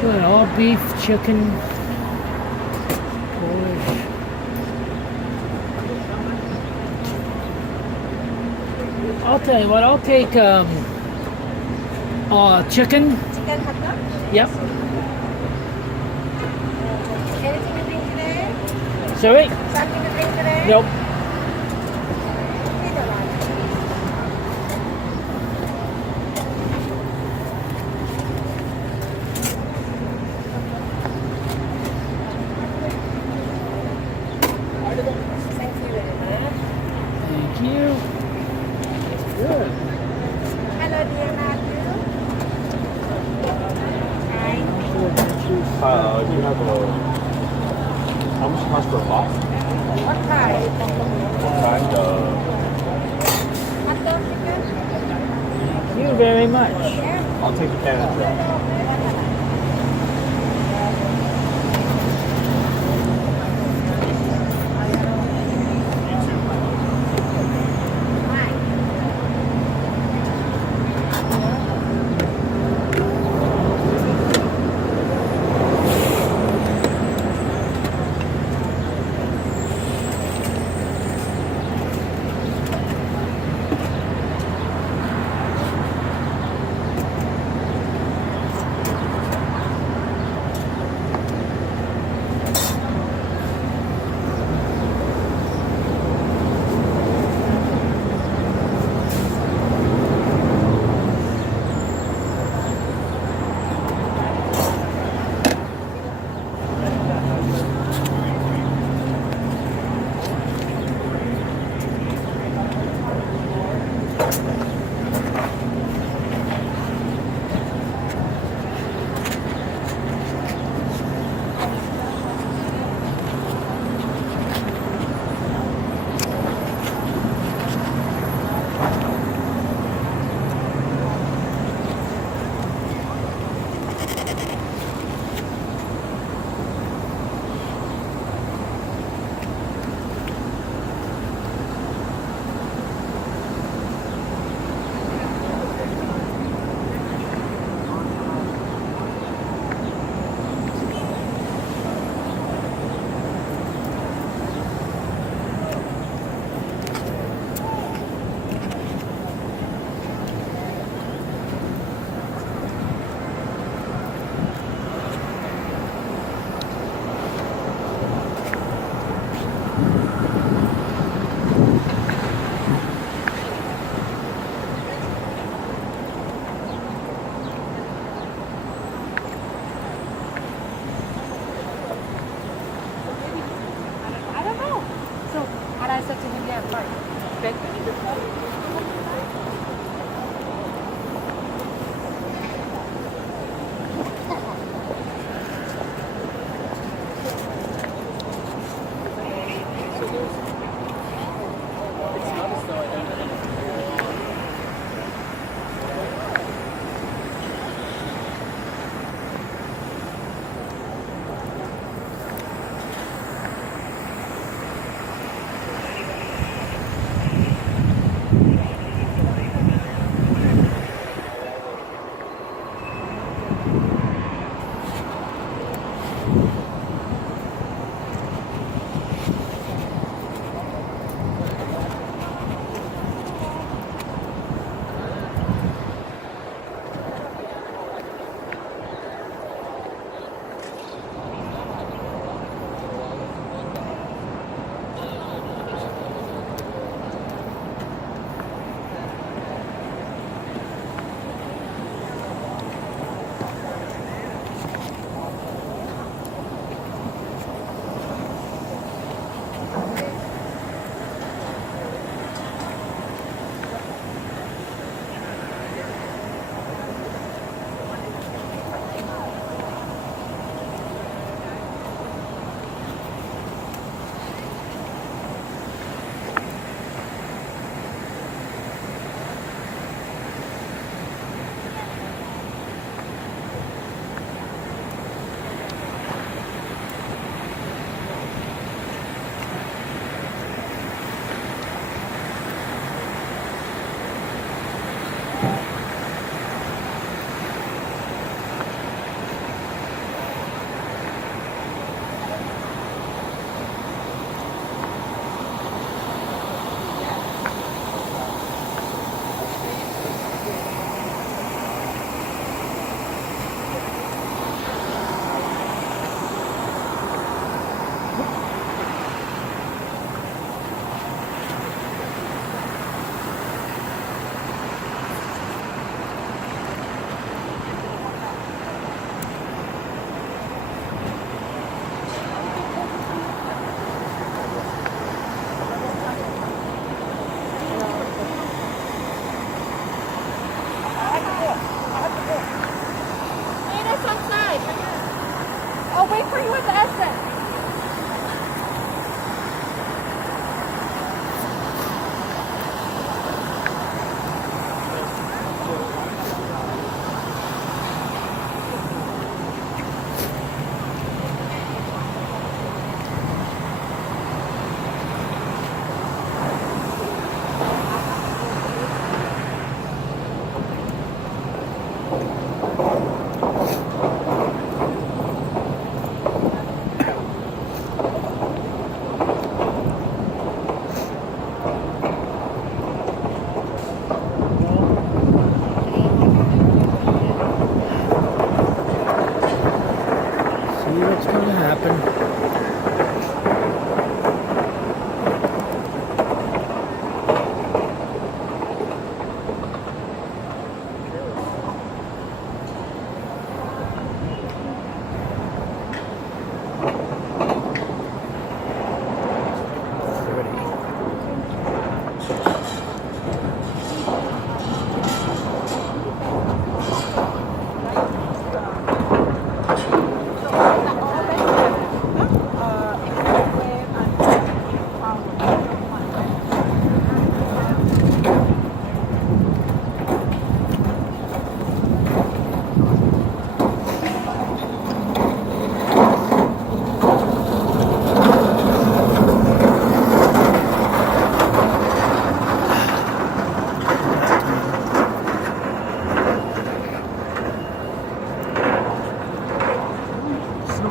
Good, all beef, chicken, Polish. I'll tell you what, I'll take chicken. Chicken hot dog? Yep. Anything to drink today? Sorry? Something to drink today? Nope. Thank you very much. Thank you. Good. Hello, dear Matthew. Hi. You have a, how much cost per box? What kind? What kind of? Hot dog chicken? Thank you very much. Yeah. I'll take the can and drop. Hi.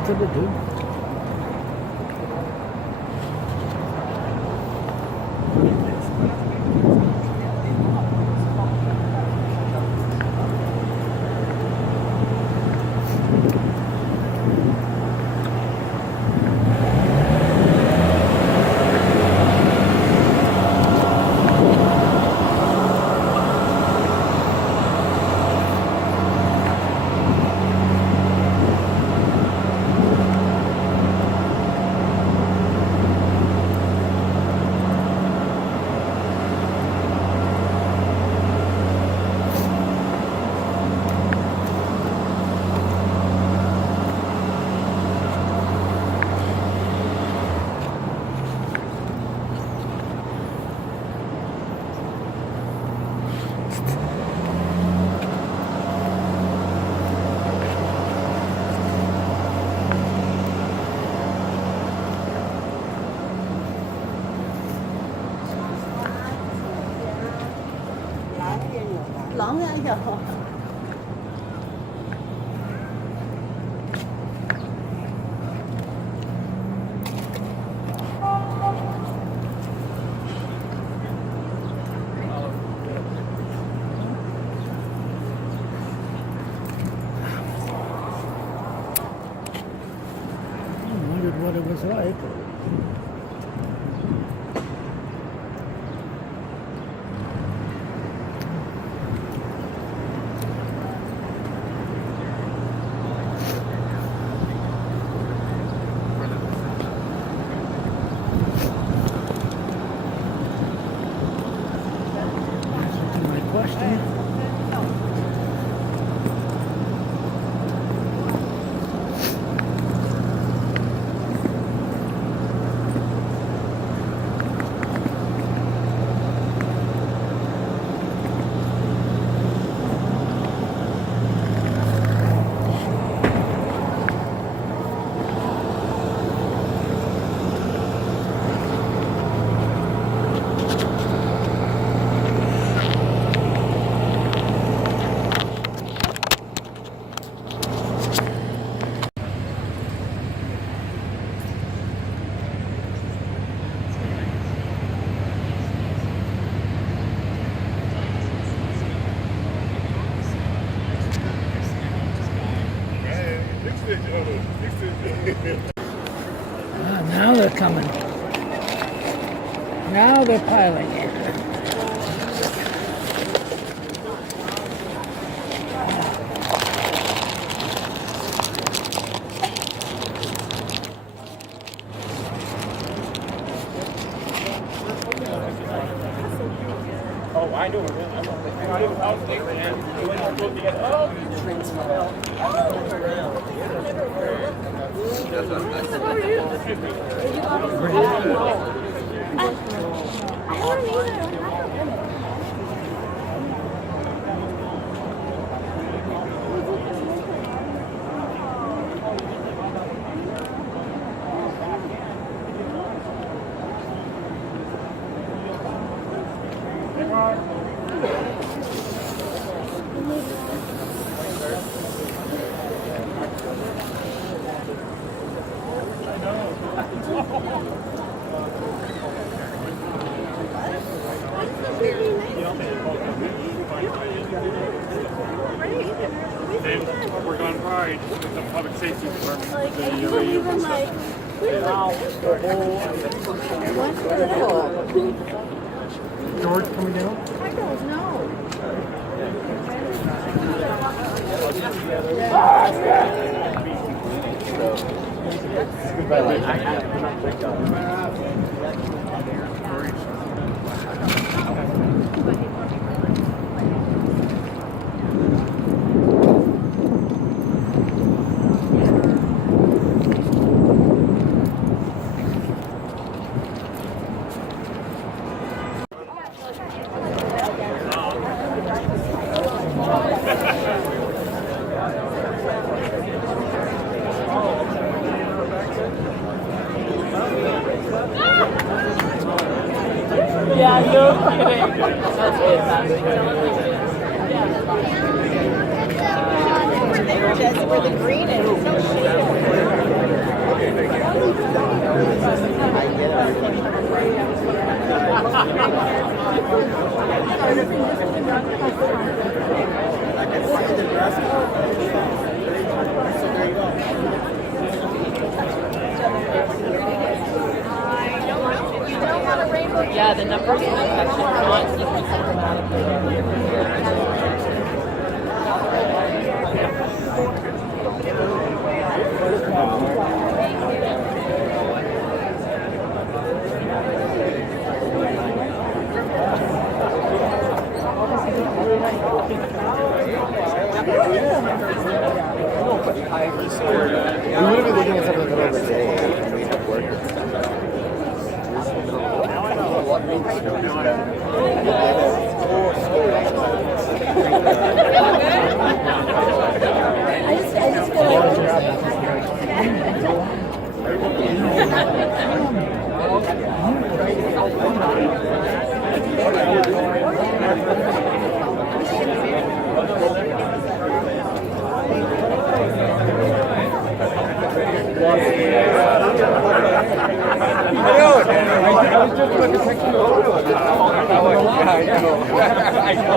to the do. Lóng ra hiểu. I wondered what it was like. Answer to my question. Now they're coming. Now they're piling in. Oh, I know. We're going pride with the public safety department. Like, and you were even like, George coming down? I don't know. Yeah, no kidding. That's fantastic. They were just where the green is. So shady. Yeah, the numbers in the section are not We would be looking at something for over today and we have work. I just feel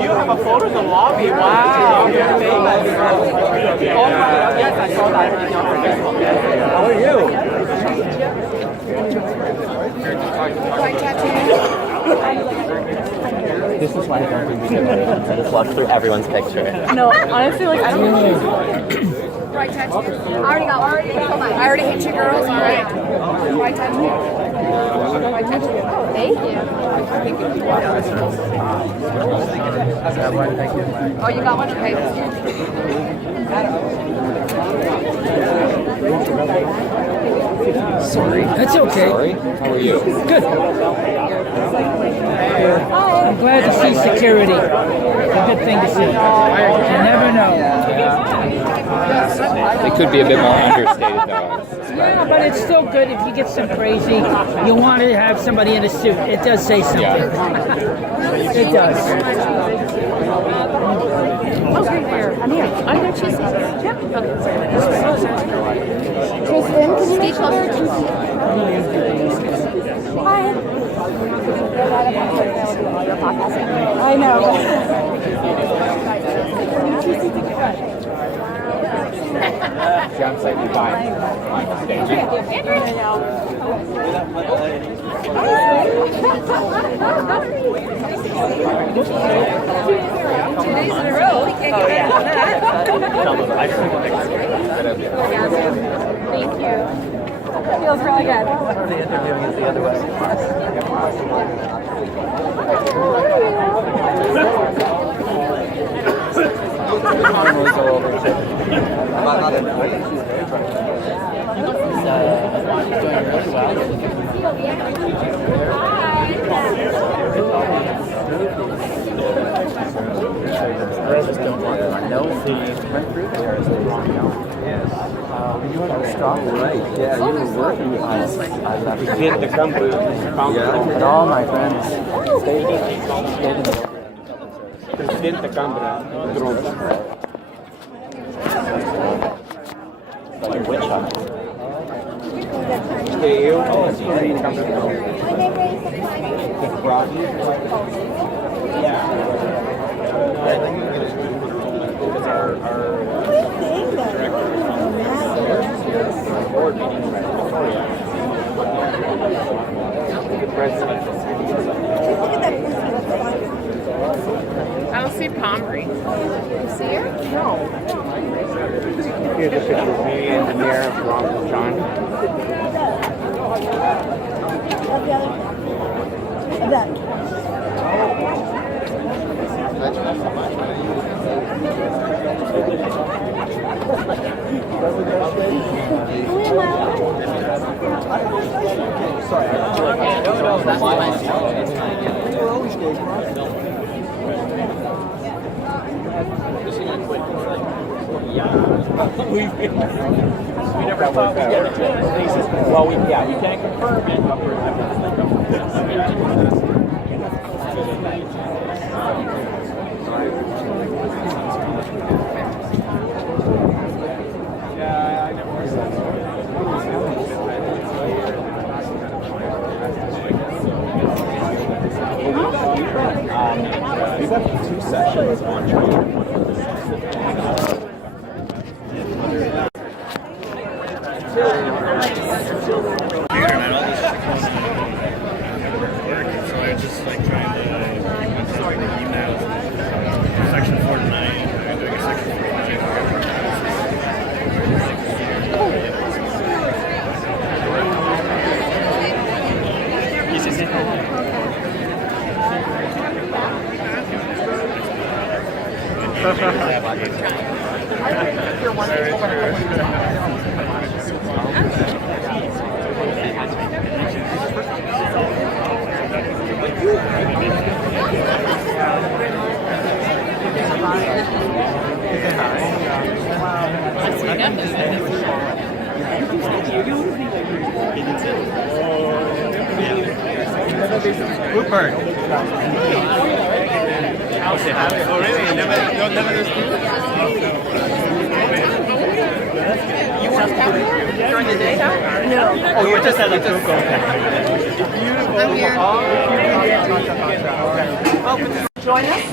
You have a photo in the lobby. Wow. You're famous. Oh, yes, I saw that. How are you? This is why I don't think we can just walk through everyone's picture. No, honestly, like, I don't know. Right tattoo. I already hit you girls. All right. Right tattoo. Right tattoo. Thank you. Oh, you got one? Okay. Sorry. That's okay. Sorry? How are you? Good. I'm glad to see security. It's a good thing to see. You never know. It could be a bit more understated though. Yeah, but it's still good if you get some crazy. You want to have somebody in a suit. It does say something. Yeah. It does. Okay, here. I'm here. I'm going to choose. Yep. Tristan, can you Stay closer. Hi. I know. See, I'm slightly behind. Two days in a row. We can't get better than that. Thank you. Feels really good. The interviewing is the other way. Right, yeah, you were working with us. Presidente Campo. And all my friends stayed in Presidente da Câmara, Toront. like witch hunt. Eu, Presidente da Câmara, Toront. I don't see Pomri. You see her? No. Here's a picture of me and the mayor of Toronto, John. We never thought we'd get to it. Well, we can't confirm it, but we're So I was just like trying to sort the emails. Section 49. I'm doing a section 49. Oh, really? You never do You want to during the daytime? No. Oh, you're just at the Google. I'm here. Join us.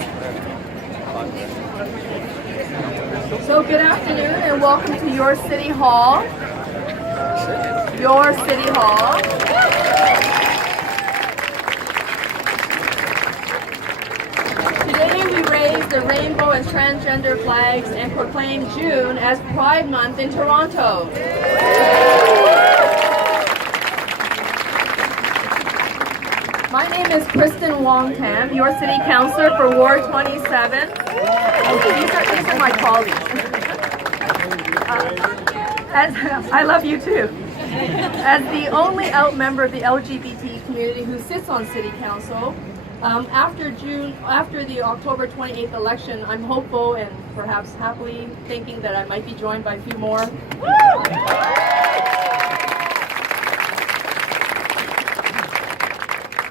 So good afternoon and welcome to your City Hall. Your City Hall. Today we raise the rainbow and transgender flags and proclaim June as Pride Month in Toronto. My name is Kristen Wong Tam, your City Councillor for Ward 27. These are my colleagues. I love you too. As the only out member of the LGBT community who sits on City Council, after the October 28th election, I'm hopeful and perhaps happily thinking that I might be joined by a few more.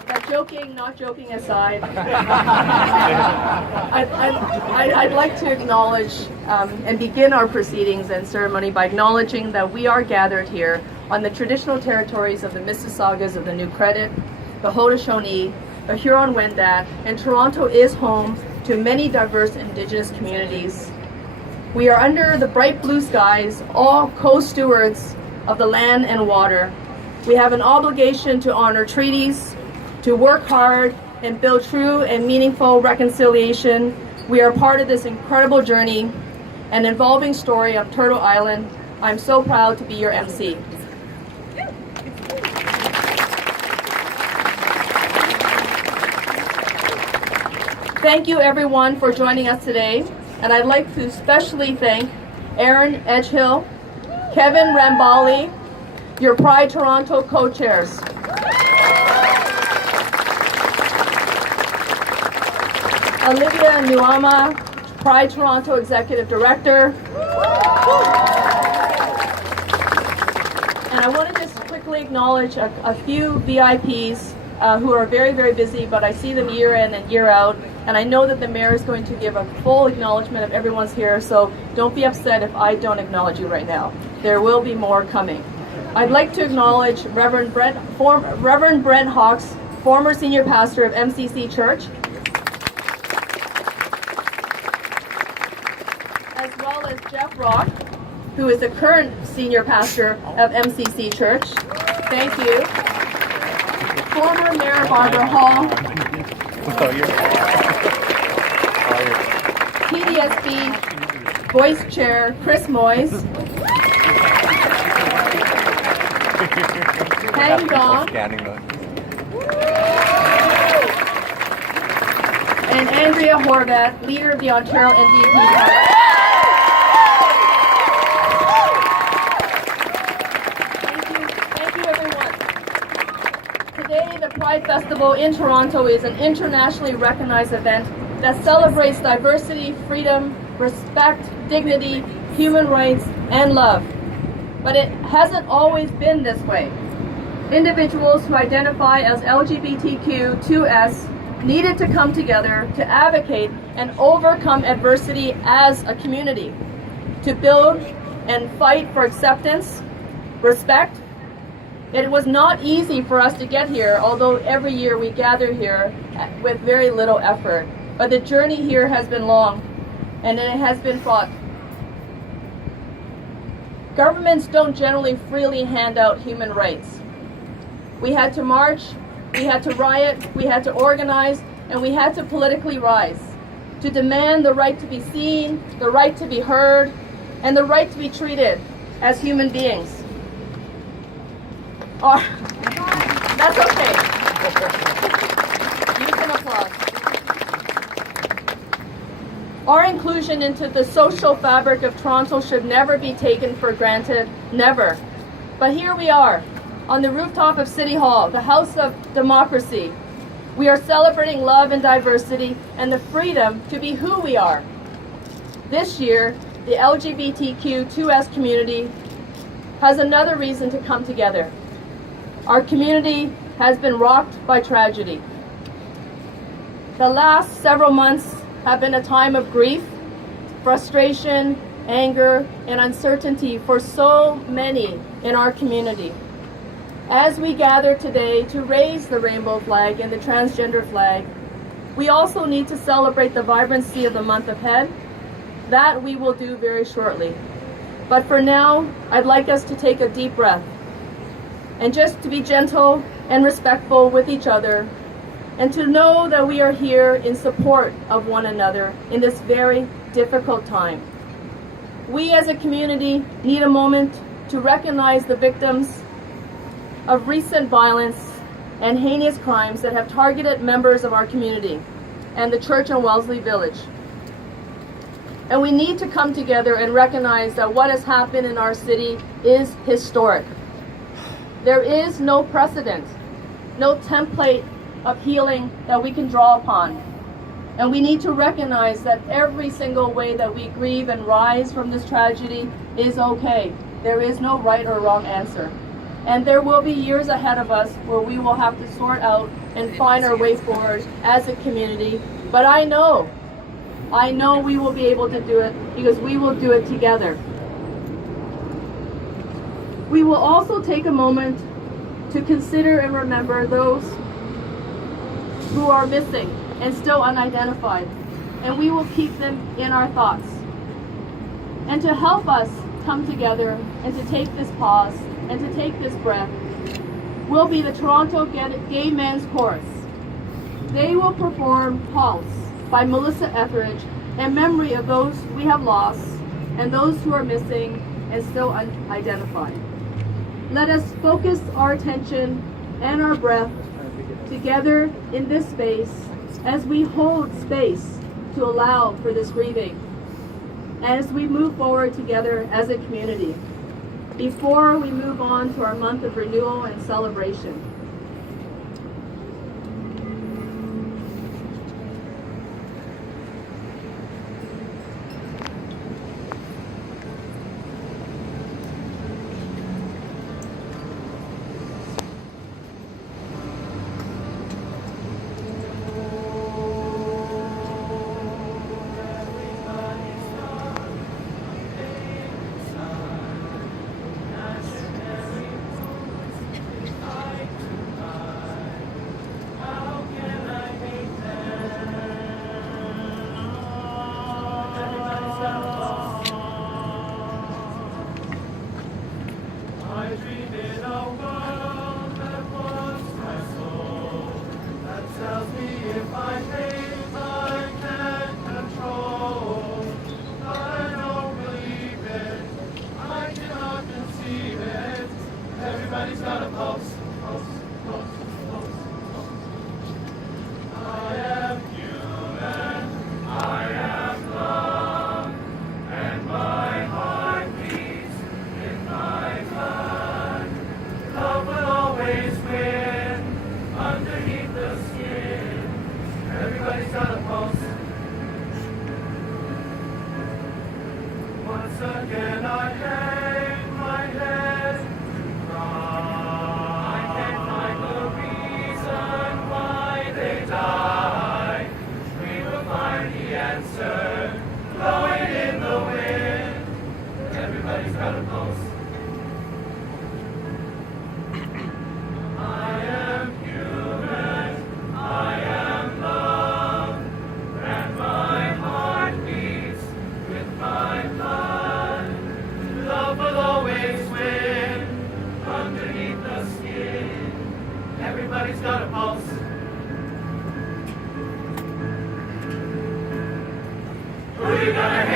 But joking, not joking aside, I'd like to acknowledge and begin our proceedings and ceremony by acknowledging that we are gathered here on the traditional territories of the Mississaugas of the New Credit, the Haudenosaunee, the Huron-Wendat, and Toronto is home to many diverse Indigenous communities. We are under the bright blue skies, all co-stewards of the land and water. We have an obligation to honor treaties, to work hard and build true and meaningful reconciliation. We are part of this incredible journey, an involving story of Turtle Island. I'm so proud to be your MC. Thank you everyone for joining us today, and I'd like to especially thank Aaron Edgehill, Kevin Rambali, your Pride Toronto co-chairs. Olivia Nuama, Pride Toronto Executive Director. And I want to just quickly acknowledge a few VIPs who are very, very busy, but I see them year in and year out. And I know that the mayor is going to give a full acknowledgement of everyone's here, so don't be upset if I don't acknowledge you right now. There will be more coming. I'd like to acknowledge Reverend Brent Hawks, former senior pastor of MCC Church, as well as Jeff Rock, who is the current senior pastor of MCC Church. Thank you. Former Mayor Barbara Hall, PDSB Voice Chair Chris Moyes, Hang Dong, and Andrea Horvath, leader of the Ontario NDP Party. Thank you everyone. Today, the Pride Festival in Toronto is an internationally recognized event that celebrates diversity, freedom, respect, dignity, human rights, and love. But it hasn't always been this way. Individuals who identify as LGBTQ2S needed to come together to advocate and overcome adversity as a community, to build and fight for acceptance, respect. It was not easy for us to get here, although every year we gather here with very little effort. But the journey here has been long, and it has been fought. Governments don't generally freely hand out human rights. We had to march, we had to riot, we had to organize, and we had to politically rise to demand the right to be seen, the right to be heard, and the right to be treated as human beings. That's okay. You can applaud. Our inclusion into the social fabric of Toronto should never be taken for granted, never. But here we are, on the rooftop of City Hall, the house of democracy. We are celebrating love and diversity and the freedom to be who we are. This year, the LGBTQ2S community has another reason to come together. Our community has been rocked by tragedy. The last several months have been a time of grief, frustration, anger, and uncertainty for so many in our community. As we gather today to raise the rainbow flag and the transgender flag, we also need to celebrate the vibrancy of the month ahead. That we will do very shortly. But for now, I'd like us to take a deep breath and just to be gentle and respectful with each other, and to know that we are here in support of one another in this very difficult time. We as a community need a moment to recognize the victims of recent violence and heinous crimes that have targeted members of our community and the church in Wellesley Village. And we need to come together and recognize that what has happened in our city is historic. There is no precedent, no template of healing that we can draw upon. And we need to recognize that every single way that we grieve and rise from this tragedy is okay. There is no right or wrong answer. And there will be years ahead of us where we will have to sort out and find our way forward as a community. But I know we will be able to do it because we will do it together. We will also take a moment to consider and remember those who are missing and still unidentified, and we will keep them in our thoughts. And to help us come together and to take this pause and to take this breath will be the Toronto Gay Men's Chorus. They will perform Pulse by Melissa Etheridge in memory of those we have lost and those who are missing and still unidentified. Let us focus our attention and our breath together in this space as we hold space to allow for this grieving, as we move forward together as a community, before we move on to our month of renewal and celebration. Everybody's got a pulse, pulse, pulse, pulse, pulse. I am human, I am love, and my heart beats in my blood. Love will always win underneath the skin. Everybody's got a pulse. Once again I hang my head to cry.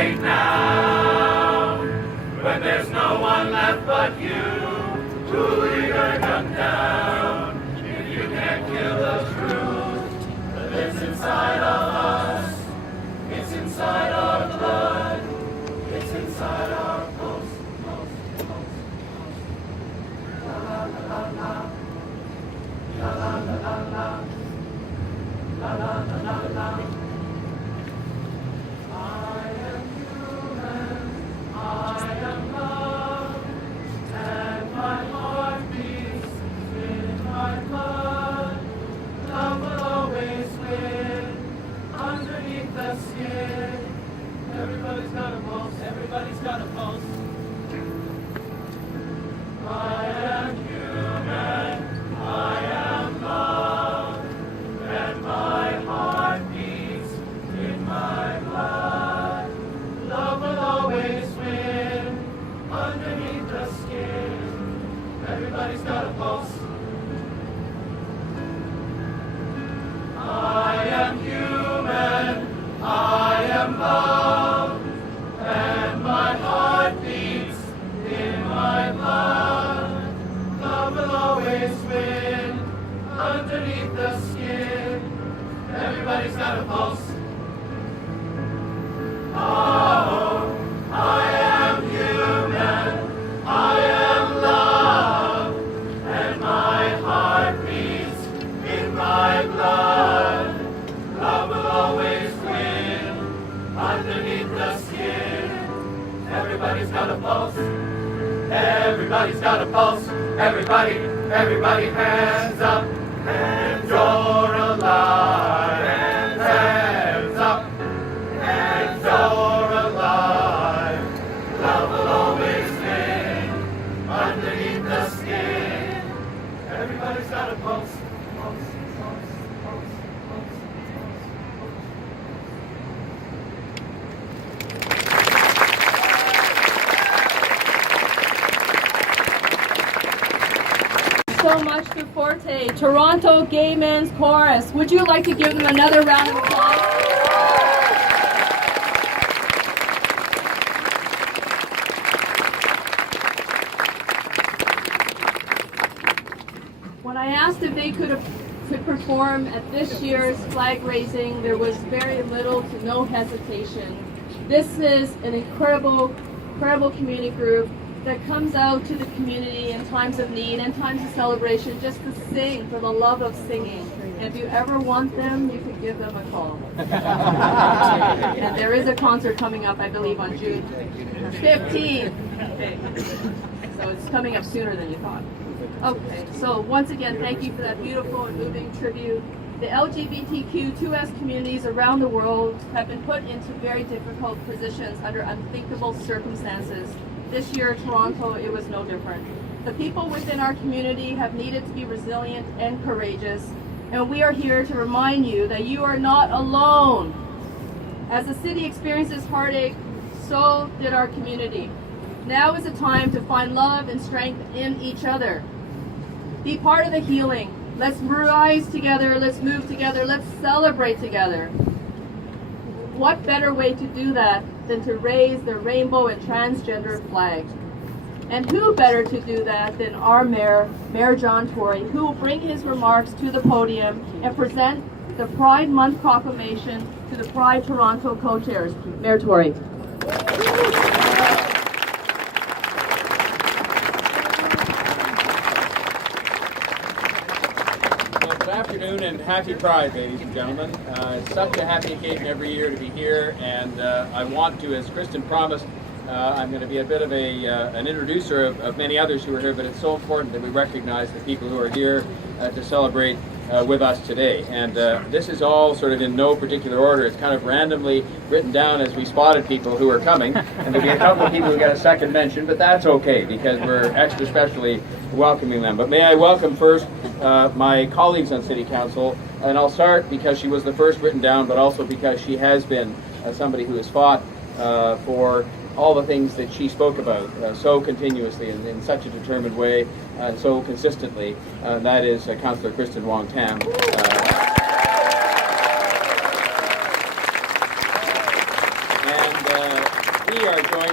hesitate now, when there's no one left but you to lead a gun down. If you can't kill the truth that lives inside of us, it's inside our blood, it's inside our pulse. La la la la, la la la la la, la la la la la. I am human, I am love, and my heart beats in my blood. Love will always win underneath the skin. Everybody's got a pulse, everybody's got a pulse. I am human, I am love, and my heart beats in my blood. Love will always win underneath the skin. Everybody's got a pulse. I am human, I am love, and my heart beats in my blood. Love will always win underneath the skin. Everybody's got a pulse. Oh, I am human, I am love, and my heart beats in my blood. Love will always win underneath the skin. Everybody's got a pulse. Everybody's got a pulse. Everybody, everybody, hands up. And you're alive. Hands up. And you're alive. Love will always win underneath the skin. Everybody's got a pulse. Pulse, pulse, pulse, pulse, So much to Forte, Toronto Gay Men's Chorus. Would you like to give them another round of applause? When I asked if they could perform at this year's flag raising, there was very little to no hesitation. This is an incredible community group that comes out to the community in times of need and times of celebration just to sing for the love of singing. And if you ever want them, you could give them a call. And there is a concert coming up, I believe, on June 15th. Okay. So it's coming up sooner than you thought. Okay, so once again, thank you for that beautiful and moving tribute. The LGBTQ2S communities around the world have been put into very difficult positions under unthinkable circumstances. This year, Toronto, it was no different. The people within our community have needed to be resilient and courageous, and we are here to remind you that you are not alone. As the city experiences heartache, so did our community. Now is the time to find love and strength in each other. Be part of the healing. Let's rise together, let's move together, let's celebrate together. What better way to do that than to raise the rainbow and transgender flag? And who better to do that than our Mayor John Tory, who will bring his remarks to the podium and present the Pride Month proclamation to the Pride Toronto co-chairs. Mayor Tory. Good afternoon and happy Pride, ladies and gentlemen. It's such a happy occasion every year to be here, and I want to, as Kristen promised, I'm going to be a bit of an introducer of many others who are here, but it's so important that we recognize the people who are here to celebrate with us today. And this is all sort of in no particular order. It's kind of randomly written down as we spotted people who are coming, and there'll be a couple of people who get a second mention, but that's okay because we're extra specially welcoming them. But may I welcome first my colleagues on City Council, and I'll start because she was the first written down, but also because she has been somebody who has fought for all the things that she spoke about so continuously and in such a determined way and so consistently. That is Councillor Kristen Wong-Tam.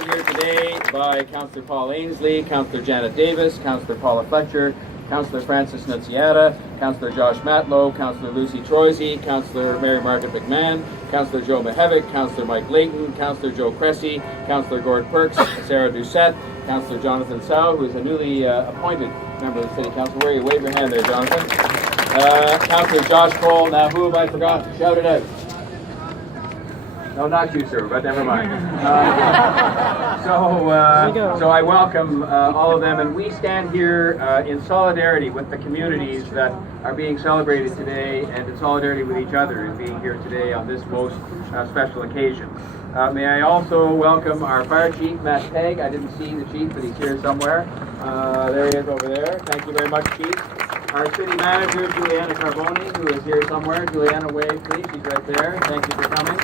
here today by Councillor Paul Ainsley, Councillor Janet Davis, Councillor Paula Fletcher, Councillor Francis Nunziata, Councillor Josh Matlow, Councillor Lucy Troisy, Councillor Mary Margaret McMahon, Councillor Joe Mahevic, Councillor Mike Layton, Councillor Joe Cressy, Councillor Gord Perks, Sarah Doucette, Councillor Jonathan Sow, who is a newly appointed member of the City Council. Where are you? Wave your hand there, Jonathan. Councillor Josh Cole. Now, who have I forgotten? Shout it out. No, not you, sir, but never mind. So I welcome all of them, and we stand here in solidarity with the communities that are being celebrated today, and in solidarity with each other in being here today on this most special occasion. May I also welcome our fire chief, Matt Pegg. I didn't see the chief, but he's here somewhere. There he is over there. Thank you very much, chief. Our city manager, Juliana Carboni, who is here somewhere. Juliana, wave, please. She's right there. Thank you for coming.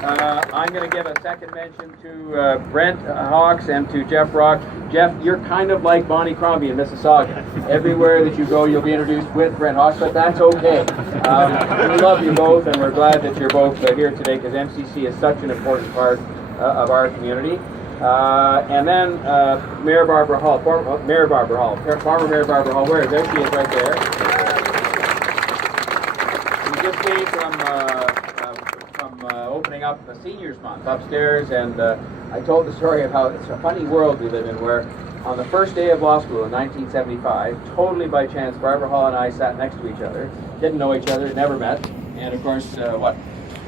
I'm going to give a second mention to Brent Hawks and to Jeff Rock. Jeff, you're kind of like Bonnie Crombie in Mississauga. Everywhere that you go, you'll be introduced with Brent Hawks, but that's okay. We love you both, and we're glad that you're both here today because MCC is such an important part of our community. And then Mayor Barbara Hall, former Mayor Barbara Hall, where is there? She is right there. We just came from opening up the Seniors Month upstairs, and I told the story of how it's a funny world we live in where on the first day of law school in 1975, totally by chance, Barbara Hall and I sat next to each other, didn't know each other, never met, and of course,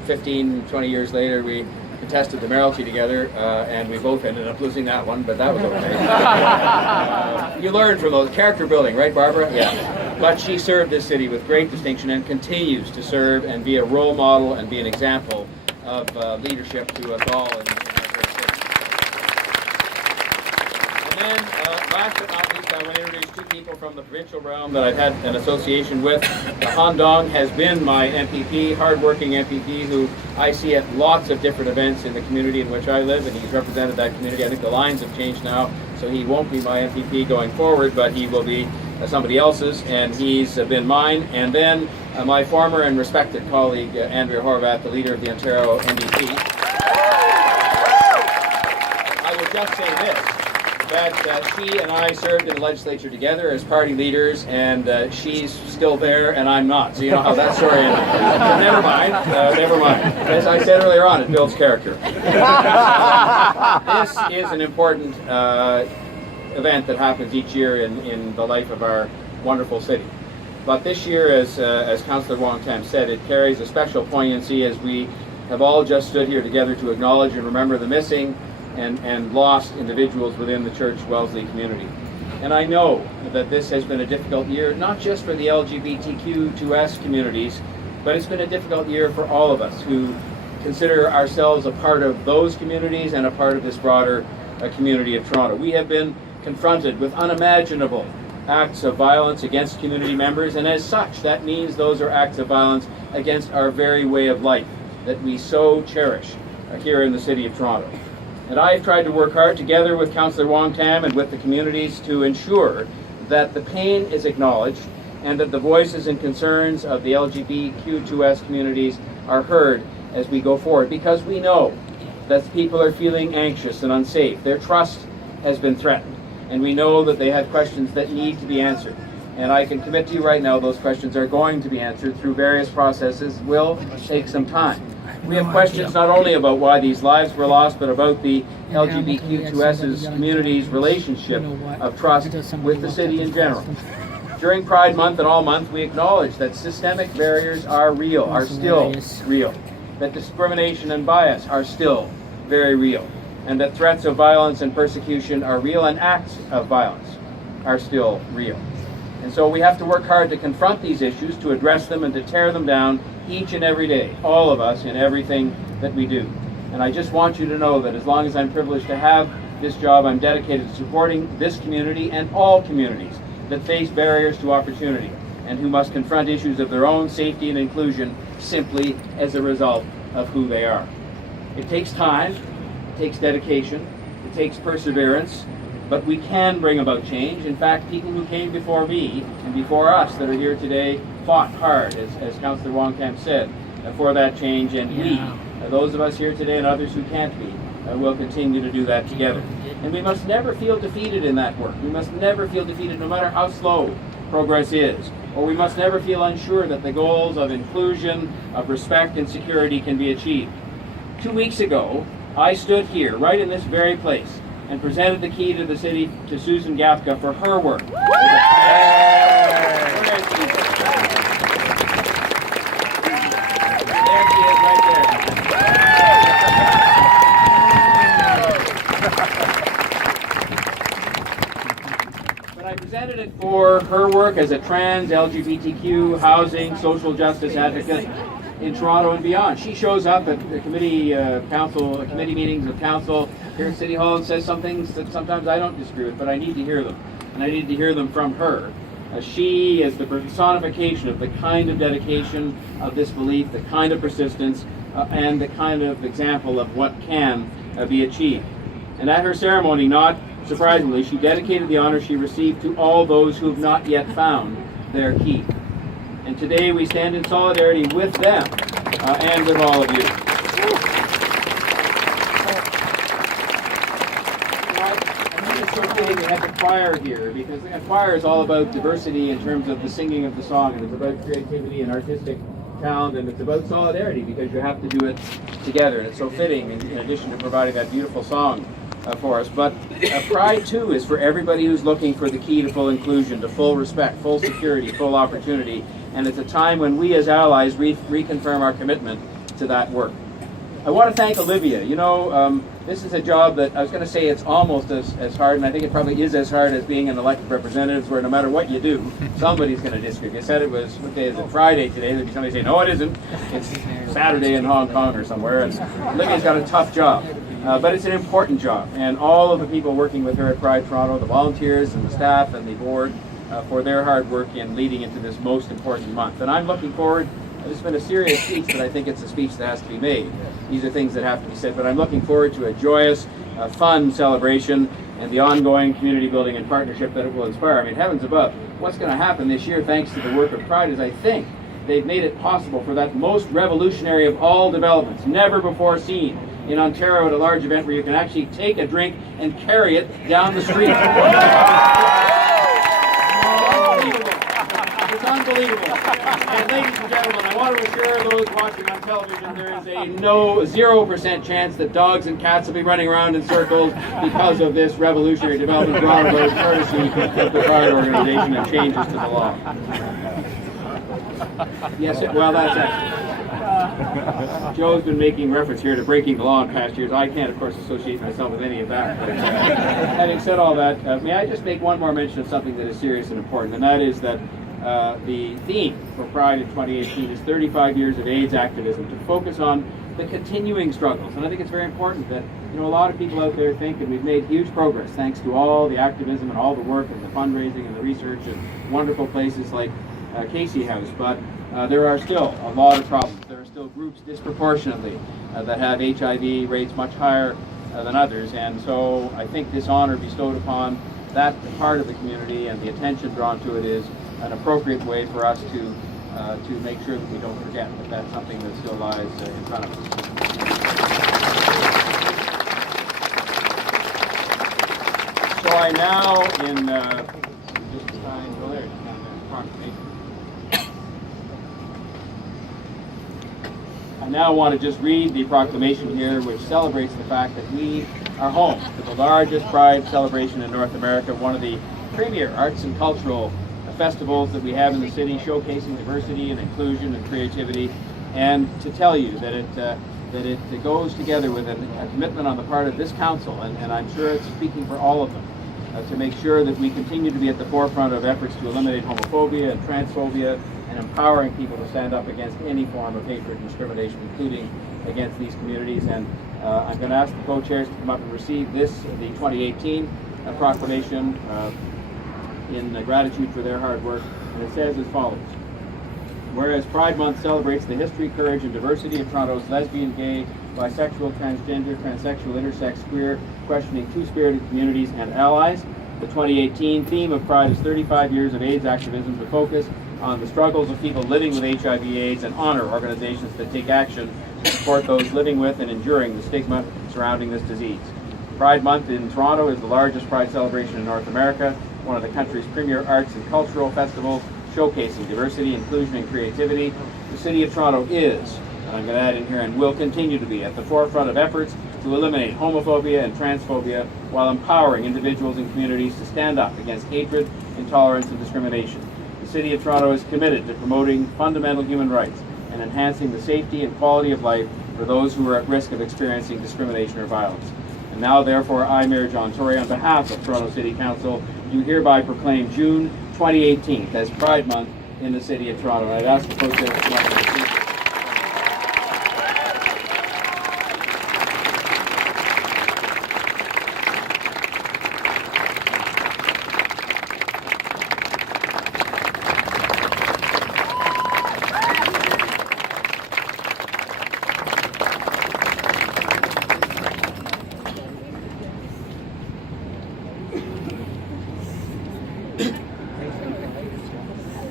15, 20 years later, we contested the mayoralty together, and we both ended up losing that one, but that was okay. You learn from those character building, right, Barbara? Yeah. But she served this city with great distinction and continues to serve and be a role model and be an example of leadership to us all. And then, last but not least, I want to introduce two people from the provincial realm that I've had an association with. Han Dong has been my MPP, hard-working MPP, who I see at lots of different events in the community in which I live, and he's represented that community. I think the lines have changed now, so he won't be my MPP going forward, but he will be somebody else's, and he's been mine. And then my former and respected colleague, Andrea Horvath, the leader of the Ontario NDP. I will just say this, that she and I served in the legislature together as party leaders, and she's still there and I'm not. So you know how that story ended. Never mind, never mind. As I said earlier on, it builds character. This is an important event that happens each year in the life of our wonderful city. But this year, as Councillor Wong Tam said, it carries a special poignancy as we have all just stood here together to acknowledge and remember the missing and lost individuals within the Church Wellesley community. And I know that this has been a difficult year, not just for the LGBTQ2S communities, but it's been a difficult year for all of us who consider ourselves a part of those communities and a part of this broader community of Toronto. We have been confronted with unimaginable acts of violence against community members, and as such, that means those are acts of violence against our very way of life that we so cherish here in the city of Toronto. And I've tried to work hard together with Councillor Wong Tam and with the communities to ensure that the pain is acknowledged and that the voices and concerns of the LGBTQ2S communities are heard as we go forward, because we know that people are feeling anxious and unsafe. Their trust has been threatened, and we know that they have questions that need to be answered. And I can commit to you right now those questions are going to be answered through various processes. Will take some time. We have questions not only about why these lives were lost, but about the LGBTQ2S's community's relationship of trust with the city in general. During Pride Month and all month, we acknowledge that systemic barriers are real, are still real, that discrimination and bias are still very real, and that threats of violence and persecution are real, and acts of violence are still real. And so we have to work hard to confront these issues, to address them, and to tear them down each and every day, all of us, in everything that we do. And I just want you to know that as long as I'm privileged to have this job, I'm dedicated to supporting this community and all communities that face barriers to opportunity and who must confront issues of their own safety and inclusion simply as a result of who they are. It takes time, it takes dedication, it takes perseverance, but we can bring about change. In fact, people who came before me and before us that are here today fought hard, as Councillor Wong Tam said, for that change, and we, those of us here today and others who can't be, we'll continue to do that together. And we must never feel defeated in that work. We must never feel defeated, no matter how slow progress is. Or we must never feel unsure that the goals of inclusion, of respect and security can be achieved. 2 weeks ago, I stood here, right in this very place, and presented the key to the city to Susan Gapka for her work. There she is, right there. But I presented it for her work as a trans, LGBTQ, housing, social justice advocate in Toronto and beyond. She shows up at the committee meetings of council here at City Hall and says some things that sometimes I don't disagree with, but I need to hear them. And I need to hear them from her. She is the personification of the kind of dedication of this belief, the kind of persistence, and the kind of example of what can be achieved. And at her ceremony, not surprisingly, she dedicated the honor she received to all those who have not yet found their key. And today we stand in solidarity with them and with all of you. I think it's so fitting to have the choir here, because the choir is all about diversity in terms of the singing of the song, and it's about creativity and artistic talent, and it's about solidarity, because you have to do it together. And it's so fitting, in addition to providing that beautiful song for us. But Pride, too, is for everybody who's looking for the key to full inclusion, to full respect, full security, full opportunity. And it's a time when we as allies reconfirm our commitment to that work. I want to thank Olivia. You know, this is a job that I was going to say it's almost as hard, and I think it probably is as hard as being an elected representative, where no matter what you do, somebody's going to disagree. You said it was, what day is it, Friday today. There'd be somebody say, no, it isn't. It's Saturday in Hong Kong or somewhere. And Olivia's got a tough job. But it's an important job, and all of the people working with her at Pride Toronto, the volunteers and the staff and the board, for their hard work in leading into this most important month. And I'm looking forward, this has been a serious speech, but I think it's a speech that has to be made. These are things that have to be said, but I'm looking forward to a joyous, fun celebration and the ongoing community building and partnership that it will inspire. I mean, heavens above, what's going to happen this year thanks to the work of Pride is, I think, they've made it possible for that most revolutionary of all developments, never before seen in Ontario, at a large event where you can actually take a drink and carry it down the street. It's unbelievable. And ladies and gentlemen, I want to assure those watching on television there is a 0% chance that dogs and cats will be running around in circles because of this revolutionary development brought about courtesy of the Pride organization and changes to the law. Yes, well, that's actually. Joe's been making reference here to breaking the law in past years. I can't, of course, associate myself with any of that. But, having said all that, may I just make one more mention of something that is serious and important, and that is that the theme for Pride in 2018 is 35 years of AIDS activism, to focus on the continuing struggles. And I think it's very important that, you know, a lot of people out there think that we've made huge progress thanks to all the activism and all the work and the fundraising and the research and wonderful places like Casey House, but there are still a lot of problems. There are still groups disproportionately that have HIV rates much higher than others, and so I think this honor bestowed upon that part of the community and the attention drawn to it is an appropriate way for us to make sure that we don't forget that that's something that still lies in front of us. So I now, in just trying to go there, proclamation. I now want to just read the proclamation here, which celebrates the fact that we are home to the largest Pride celebration in North America, one of the premier arts and cultural festivals that we have in the city, showcasing diversity and inclusion and creativity, and to tell you that it goes together with a commitment on the part of this council, and I'm sure it's speaking for all of them, to make sure that we continue to be at the forefront of efforts to eliminate homophobia and transphobia, and empowering people to stand up against any form of hatred and discrimination, including against these communities. And I'm going to ask the co-chairs to come up and receive the 2018 proclamation in gratitude for their hard work. And it says as follows: whereas Pride Month celebrates the history, courage, and diversity of Toronto's lesbian, gay, bisexual, transgender, transsexual, intersex, queer, questioning, two-spirited communities and allies, the 2018 theme of Pride is 35 years of AIDS activism, to focus on the struggles of people living with HIV/AIDS and honor organizations that take action to support those living with and enduring the stigma, surrounding this disease. Pride Month in Toronto is the largest Pride celebration in North America, one of the country's premier arts and cultural festivals, showcasing diversity, inclusion, and creativity. The City of Toronto is, and I'm going to add in here, and will continue to be at the forefront of efforts to eliminate homophobia and transphobia while empowering individuals and communities to stand up against hatred, intolerance, and discrimination. The City of Toronto is committed to promoting fundamental human rights and enhancing the safety and quality of life for those who are at risk of experiencing discrimination or violence. And now, therefore, I, Mayor John Tory, on behalf of Toronto City Council, do hereby proclaim June 2018 as Pride Month in the City of Toronto. And I'd ask the Pro Tem to come up and speak.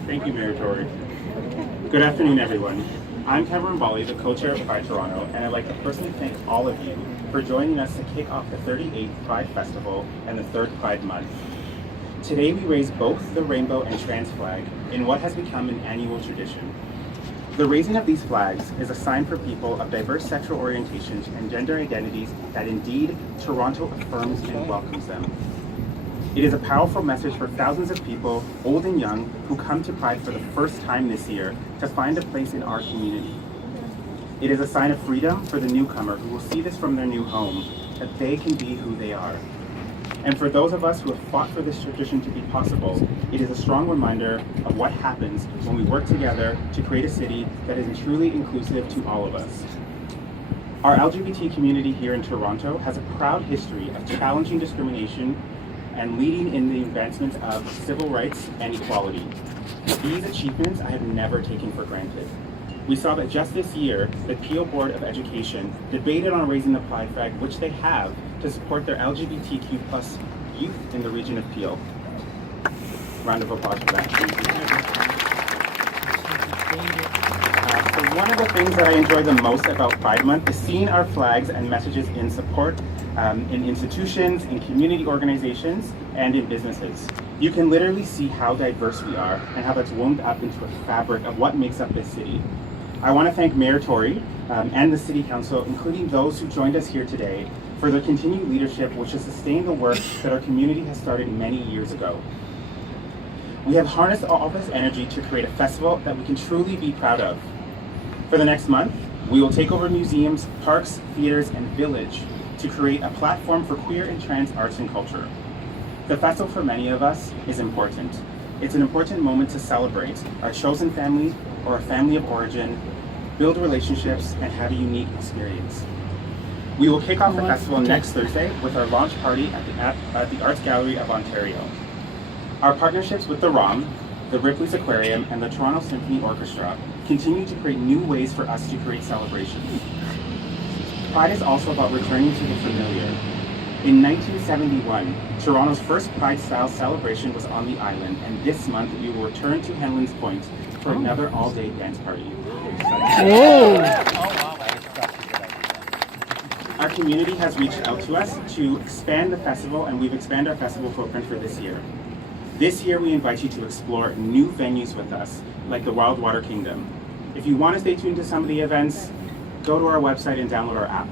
Thank you, Mayor Tory. Good afternoon, everyone. I'm Cameron Bali, the co-chair of Pride Toronto, and I'd like to personally thank all of you for joining us to kick off the 38th Pride Festival and the 3rd Pride Month. Today we raise both the rainbow and trans flag in what has become an annual tradition. The raising of these flags is a sign for people of diverse sexual orientations and gender identities that indeed Toronto affirms and welcomes them. It is a powerful message for thousands of people, old and young, who come to Pride for the first time this year to find a place in our community. It is a sign of freedom for the newcomer who will see this from their new home, that they can be who they are. And for those of us who have fought for this tradition to be possible, it is a strong reminder of what happens when we work together to create a city that is truly inclusive to all of us. Our LGBT community here in Toronto has a proud history of challenging discrimination and leading in the advancement of civil rights and equality. These achievements I have never taken for granted. We saw that just this year, the Peel Board of Education debated on raising the Pride flag, which they have, to support their LGBTQ+ youth in the region of Peel. Round of applause for that. So one of the things that I enjoy the most about Pride Month is seeing our flags and messages in support in institutions, in community organizations, and in businesses. You can literally see how diverse we are and how that's woven up into a fabric of what makes up this city. I want to thank Mayor Tory and the City Council, including those who joined us here today, for their continued leadership, which has sustained the work that our community has started many years ago. We have harnessed all this energy to create a festival that we can truly be proud of. For the next month, we will take over museums, parks, theaters, and village to create a platform for queer and trans arts and culture. The festival for many of us is important. It's an important moment to celebrate our chosen family or a family of origin, build relationships, and have a unique experience. We will kick off the festival next Thursday with our launch party at the Arts Gallery of Ontario. Our partnerships with the ROM, the Ripley's Aquarium, and the Toronto Symphony Orchestra continue to create new ways for us to create celebrations. Pride is also about returning to the familiar. In 1971, Toronto's first Pride-style celebration was on the island, and this month we will return to Henlon's Point for another all-day dance party. Our community has reached out to us to expand the festival, and we've expanded our festival footprint for this year. This year we invite you to explore new venues with us, like the Wild Water Kingdom. If you want to stay tuned to some of the events, go to our website and download our app.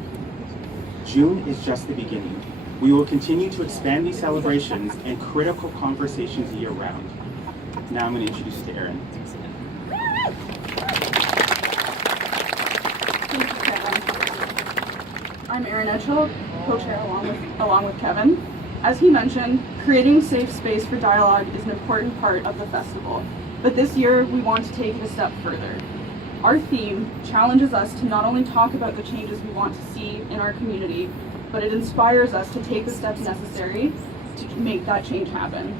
June is just the beginning. We will continue to expand these celebrations and critical conversations year-round. Now I'm going to introduce you to Erin. Thank you, Kevin. I'm Erin Edghill, co-chair along with Kevin. As he mentioned, creating a safe space for dialogue is an important part of the festival, but this year we want to take it a step further. Our theme challenges us to not only talk about the changes we want to see in our community, but it inspires us to take the steps necessary to make that change happen.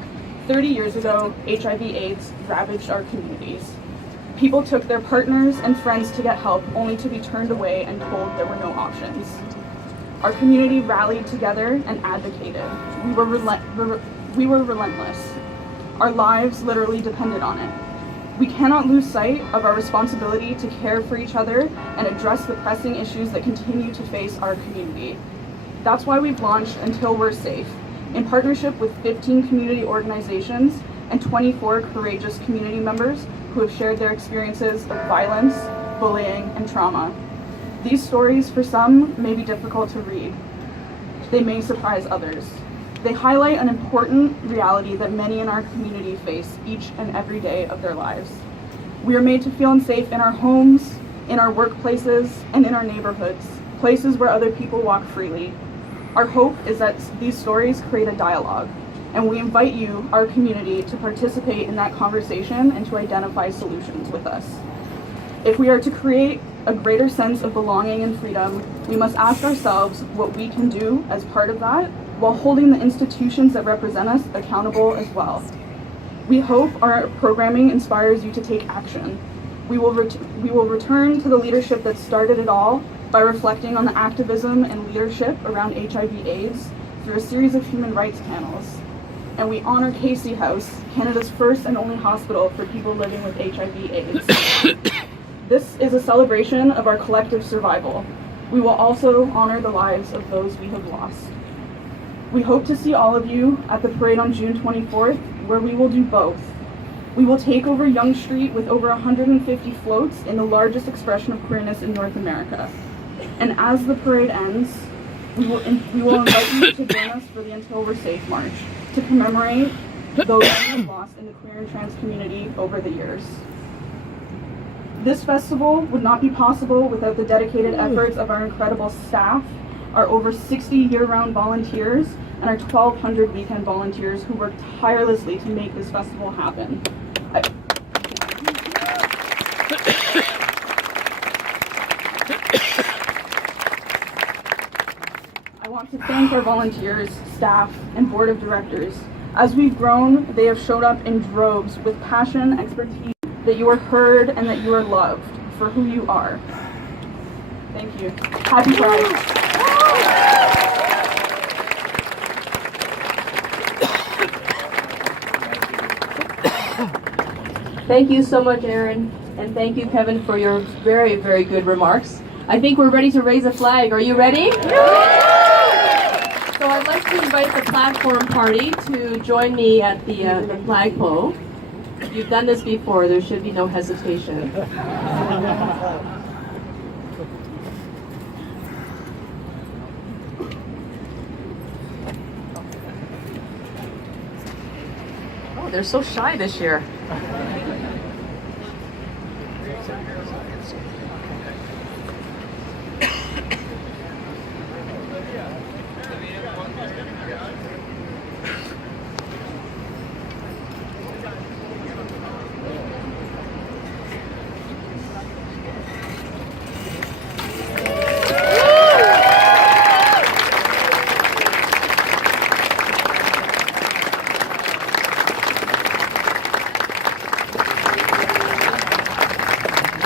30 years ago, HIV/AIDS ravaged our communities. People took their partners and friends to get help, only to be turned away and told there were no options. Our community rallied together and advocated. We were relentless. Our lives literally depended on it. We cannot lose sight of our responsibility to care for each other and address the pressing issues that continue to face our community. That's why we've launched Until We're Safe, in partnership with 15 community organizations and 24 courageous community members who have shared their experiences of violence, bullying, and trauma. These stories, for some, may be difficult to read. They may surprise others. They highlight an important reality that many in our community face each and every day of their lives. We are made to feel unsafe in our homes, in our workplaces, and in our neighborhoods, places where other people walk freely. Our hope is that these stories create a dialogue, and we invite you, our community, to participate in that conversation and to identify solutions with us. If we are to create a greater sense of belonging and freedom, we must ask ourselves what we can do as part of that, while holding the institutions that represent us accountable as well. We hope our programming inspires you to take action. We will return to the leadership that started it all by reflecting on the activism and leadership around HIV/AIDS through a series of human rights panels. And we honor Casey House, Canada's first and only hospital for people living with HIV/AIDS. This is a celebration of our collective survival. We will also honor the lives of those we have lost. We hope to see all of you at the parade on June 24th, where we will do both. We will take over Yonge Street with over 150 floats in the largest expression of queerness in North America. And as the parade ends, we will invite you to join us for the Until We're Safe March to commemorate those we have lost in the queer and trans community over the years. This festival would not be possible without the dedicated efforts of our incredible staff, our over 60 year-round volunteers, and our 1,200 weekend volunteers who work tirelessly to make this festival happen. I want to thank our volunteers, staff, and board of directors. As we've grown, they have showed up in droves with passion, expertise, that you are heard and that you are loved for who you are. Thank you. Happy Pride. Thank you so much, Aaron, and thank you, Kevin, for your very, very good remarks. I think we're ready to raise a flag. Are you ready? So I'd like to invite the platform party to join me at the flagpole. You've done this before. There should be no hesitation. Oh, they're so shy this year.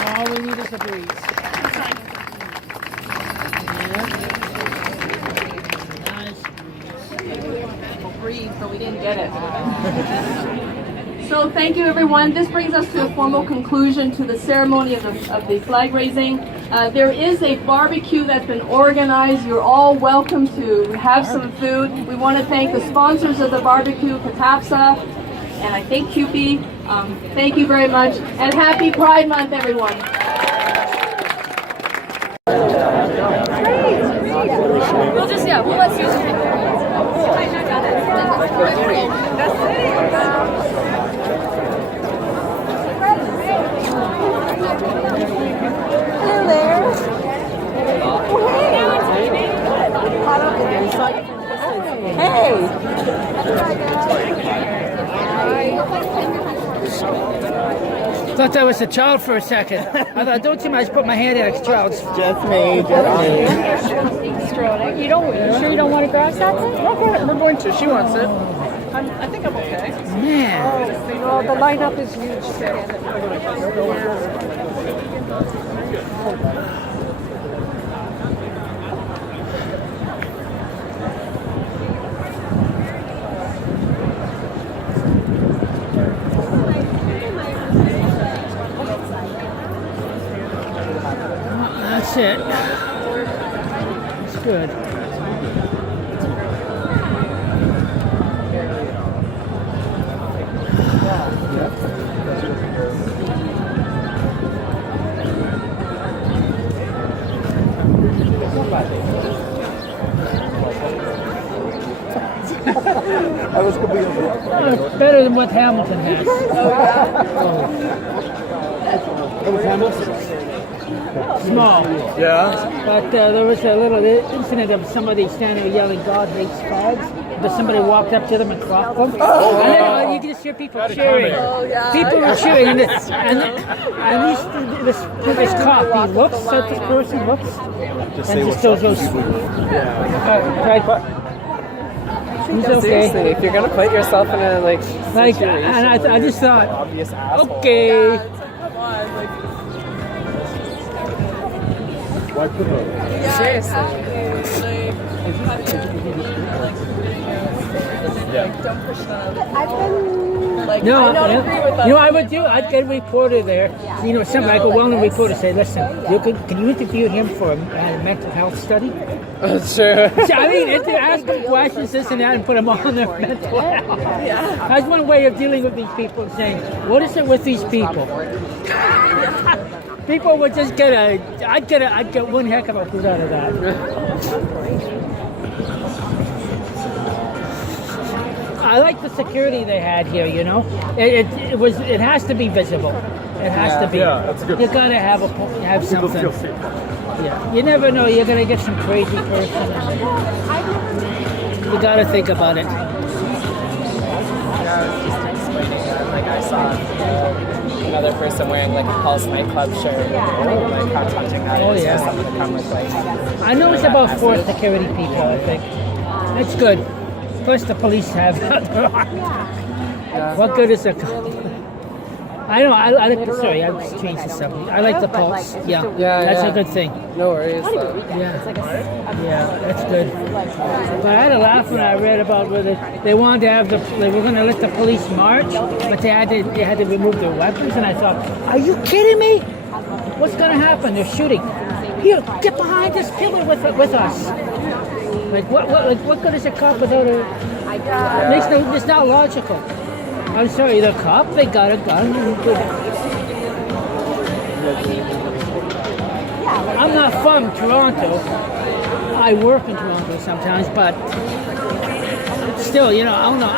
All we need is a breeze. Nice Breathe, but we didn't get it. So thank you, everyone. This brings us to a formal conclusion to the ceremony of the flag raising. There is a barbecue that's been organized. You're all welcome to have some food. We want to thank the sponsors of the barbecue, Katapsa, and I think Kewpie. Thank you very much, and happy Pride Month, everyone. We'll just, we'll let Susan take care of it. Hello there. Hey. Thought that was a child for a second. I thought, don't you mind, put my hand in a child's. Just me. You sure you don't want to grab something? Okay, we're going to. She wants it. I think I'm okay. Man. Well, the lineup is huge. That's it. It's good. It's better than what Hamilton has. Small. Yeah. But there was a little incident of somebody standing there yelling, "God hates fags." But somebody walked up to them and clocked them. And then you could just hear people cheering. People were cheering. And this cop, he looks at this person, looks, and just goes, right. He's okay. Seriously, if you're gonna put yourself in a situation, And I just thought, obvious asshole. okay. Yeah, come on, Why put it? seriously. Don't push them. I've been No, I don't agree with them. you know what I would do? I'd get a reporter there. You know, some like a well-known reporter say, "Listen, can you interview him for a mental health study?" Sure. So, I mean, ask them questions, this and that, and put them on their mental health. That's one way of dealing with these people, saying, "What is it with these people?" People would just I'd get one heck of a food out of that. I like the security they had here. You know, it has to be visible. It has to be. Yeah, that's good. You gotta have something. Yeah, you never know. You're gonna get some crazy person. You gotta think about it. Yeah, I was just explaining that. Like I saw another person wearing like a Pulse nightclub shirt. Like how touching that Oh, is yeah. for someone to come with like. I know it's about 4 security people. I think it's good. Plus, the police have. What good is it? I know. I like. Sorry, I was changing something. I like the Pulse. Yeah, that's a good thing. No worries. Though. Yeah, that's good. But I had a laugh when I read about where they wanted to have they were going to let the police march, but they had to remove their weapons, and I thought, are you kidding me? What's going to happen? They're shooting. Here, get behind us, kill it with us. Like what good is a cop without a? It's not logical. I'm sorry, the cop, they got a gun. I'm not from Toronto. I work in Toronto sometimes, but still, you know, I don't know.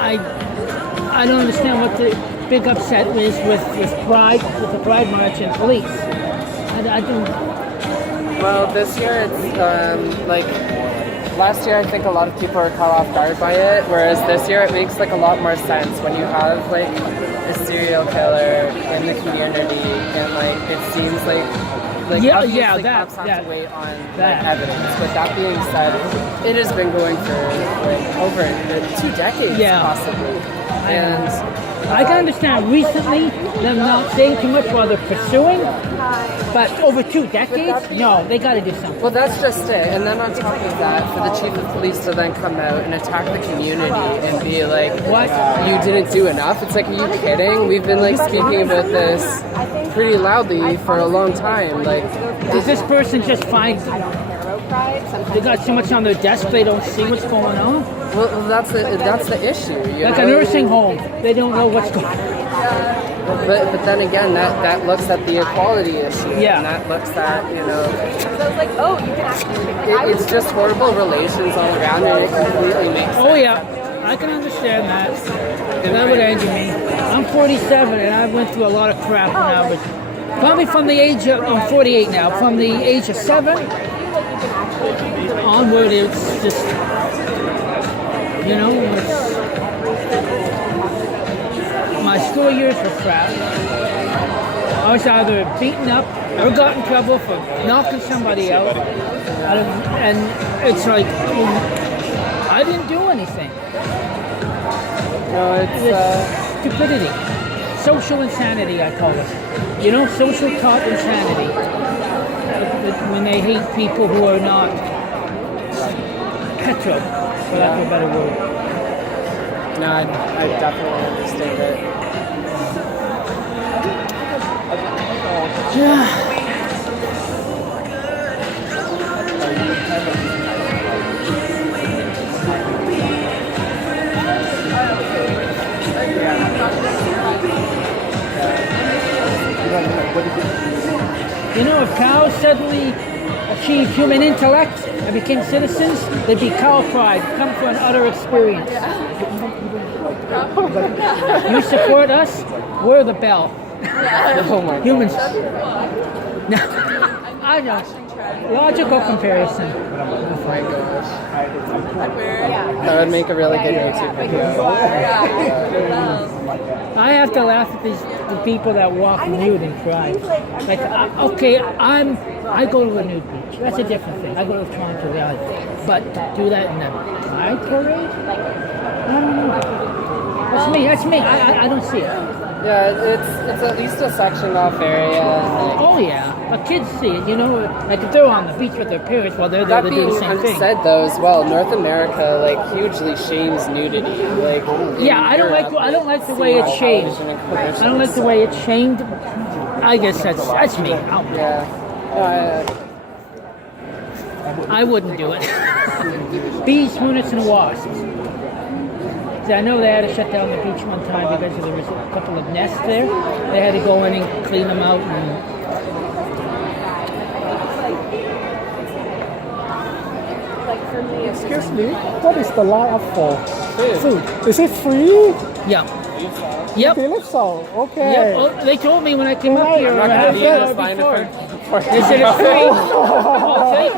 I don't understand what the big upset is with the Pride March and police. I don't. Well, this year it's like last year I think a lot of people are caught off guard by it, whereas this year it makes like a lot more sense when you have like a serial killer in the community and like it seems like obviously cops have to wait on like, evidence. But that being said, it has been going for like over 2 decades possibly. And I can understand recently them not saying too much while they're pursuing, but over 2 decades, no, they got to do something. Well, that's just it. And then on top of that, for the chief of police to then come out and attack the community and be like, "What? You didn't do enough?" It's like, are you kidding? We've been like speaking about this pretty loudly for a long time. Like, does this person just find they got so much on their desk they don't see what's going on? Well, that's the issue. Like a nursing home, they don't know what's going on. But then again, that looks at the equality issue. Yeah. And that looks at, you know. So it's like, oh, you can actually. It's just horrible relations all around, and it completely makes sense. Oh yeah, I can understand that. That would anger me. I'm 47 and I went through a lot of crap when I was probably from the age of I'm 48 now. From the age of 7 onward, it's just my school years were crap. I was either beaten up or got in trouble for knocking somebody out. And it's like, I didn't do anything. No, it's stupidity. Social insanity, I call it. You know, social cop insanity. When they hate people who are not hetero, for lack of a better word. No, I definitely understand it. Yeah. You know, if cows suddenly achieved human intellect and became citizens, they'd be cow pride, come for an utter experience. You support us, we're the bell. Oh my Humans. gosh. No, I know. Logical comparison. Oh my gosh. That would make a really good YouTube video. I have to laugh at the people that walk nude and cry. Like, okay, I go to a nude beach. That's a different thing. I go to Toronto, Valley. But do that in a pride parade? I don't know. That's me. I don't see it. Yeah, it's at least a sectioned off area. Oh yeah, but kids see it. You know, like if they're on the beach with their parents while they're there, they do the same thing. Said though as well, North America like hugely shames nudity. Like yeah, I don't like the way it's shamed. I don't like the way it's shamed. I guess that's me. Yeah. I wouldn't do it. Bees, hornets, and wasps. See, I know they had to shut down the beach one time because there was a couple of nests there. They had to go in and clean them out. Excuse me, what is the line up for? Food. Is it free? Yeah. Yep. Believe so. Okay. Yep. Oh, they told me when I came up here. Before. They said it's free.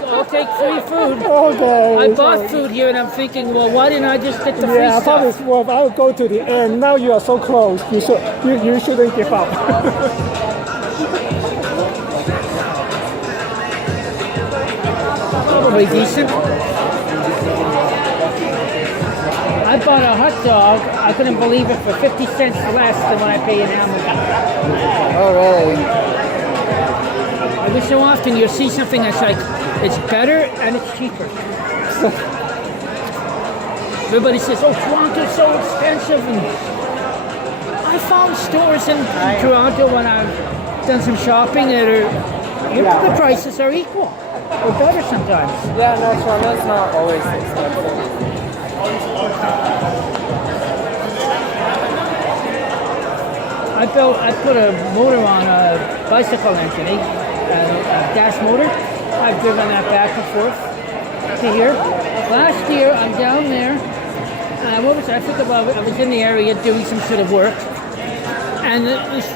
I'll take free food. Okay. I bought food here and I'm thinking, well, why didn't I just get the free I thought stuff? it's worth. I'll go to the end. Now you are so close. You shouldn't give up. Probably decent. I bought a hot dog. I couldn't believe it for 50 cents less than when I pay in Hamilton. Oh really? Every so often you'll see something that's like, it's better and it's cheaper. Everybody says, oh, Toronto's so expensive. And I found stores in Toronto when I've done some shopping that are, the prices are equal or better sometimes. Yeah, no, Toronto's not always expensive. I put a motor on a bicycle engine, a gas motor. I've driven that back and forth to here. Last year, I'm down there. I was in the area doing some sort of work. And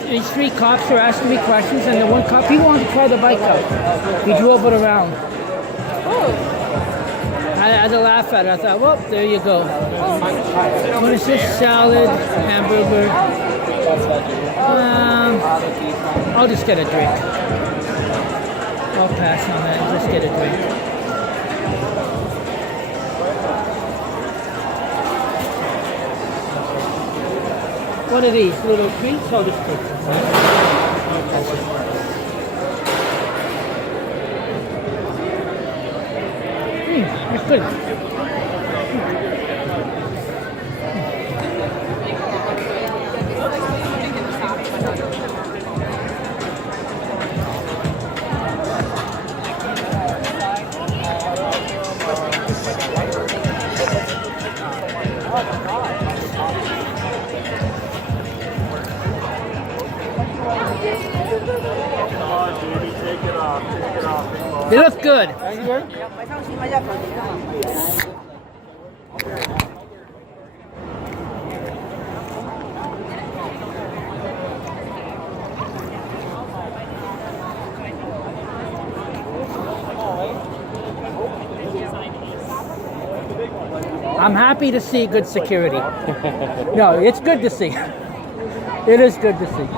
these three cops were asking me questions, and the one cop, he wanted to try the bike out. He drove it around. I had to laugh at it. I thought, well, there you go. What is this? Salad, hamburger. I'll just get a drink. I'll pass on that and just get a drink. What are these? Little treats? I'll just take them. It's good. They look good. I'm happy to see good security. No, it's good to see. It is good to see.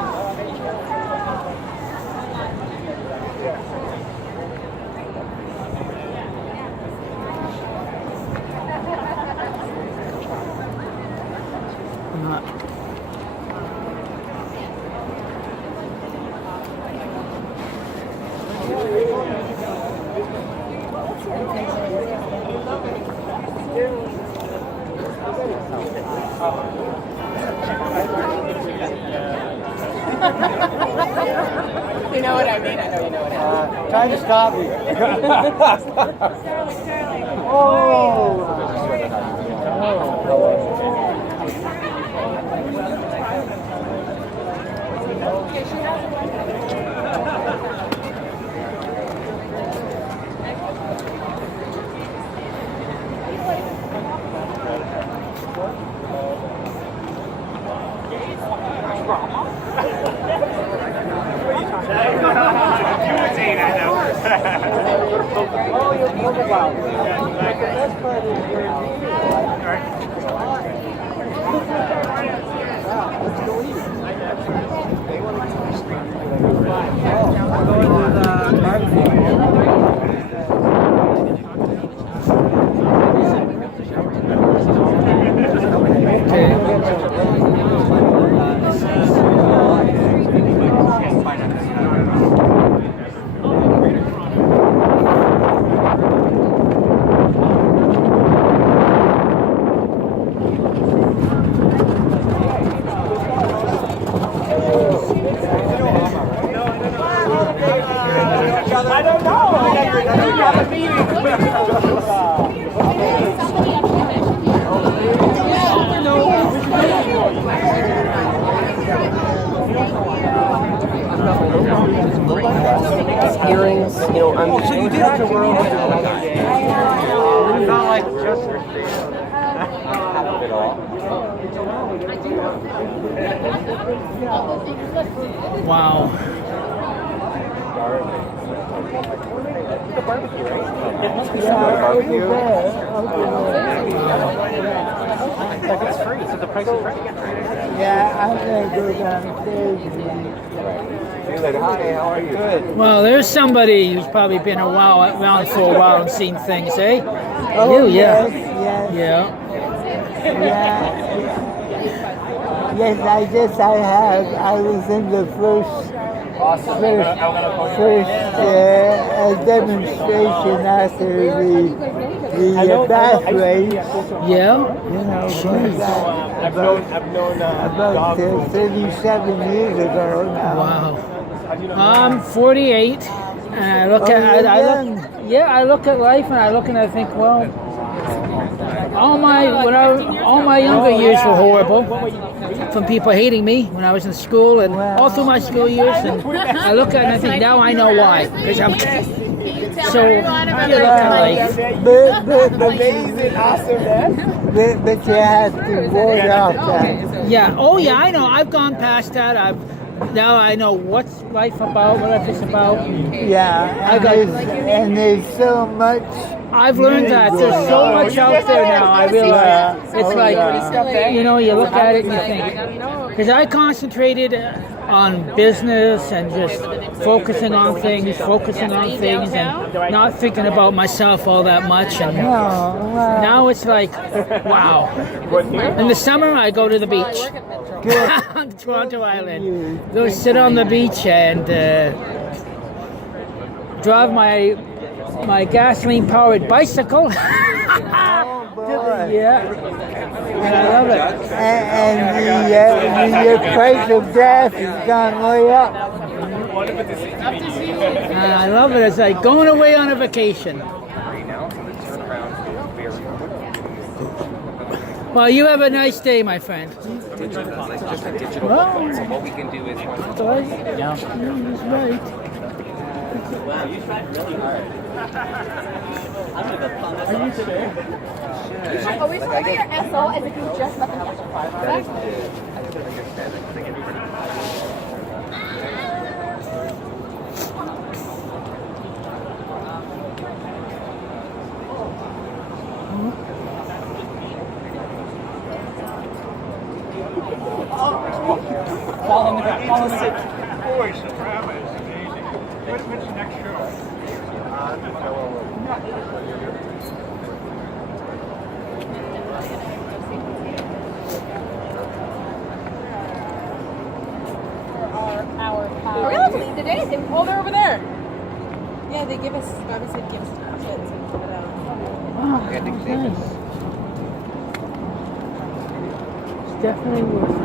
You know what I mean? I know you know what I mean. Trying to stop me. Earrings, you know, I'm So you did have to work with It's not like just Wow. It's free, so the price is right. Yeah, I'm gonna go downstairs. Hi, how are you? Good. Well, there's somebody who's probably been around for a while and seen things, eh? Oh, You, yeah. yes, Yeah. Yes, I guess I have. I was in the first demonstration after the bath race. Yeah. You know, about 37 years ago now. Wow. I'm 48, and I look at I look at life, and I look and I think, well, all my younger years were horrible, from people hating me when I was in school and all through my school years. And I look at it and I think, now I know why, because I'm so you look at life. But you have to ward off that. Yeah. Oh yeah, I know. I've gone past that. Now I know what's life about, what life is about. Yeah, and there's so much. I've learned that there's so much out there now. I realize it's like, you know, you look at it and you think, because I concentrated on business and just focusing on things, and not thinking about myself all that much. And now it's like, wow. In the summer, I go to the beach on Toronto Island. Go sit on the beach and drive my gasoline-powered bicycle. Yeah, and I love it. And the price of gas has gone way up. And I love it. It's like going away on a vacation. Well, you have a nice day, my friend. Well, So what we can do is that's right. Yeah, that's right. wow, you tried really hard. Are you sure? Are we supposed to be your SO as if you just met them yesterday? Fall on the ground. Fall on the ground. Voice of drama is amazing. What's the next show? Are we allowed to leave today? Oh, they're over there. Yeah, they give us, obviously give us tickets and put it out. Wow, nice. It's definitely worth it.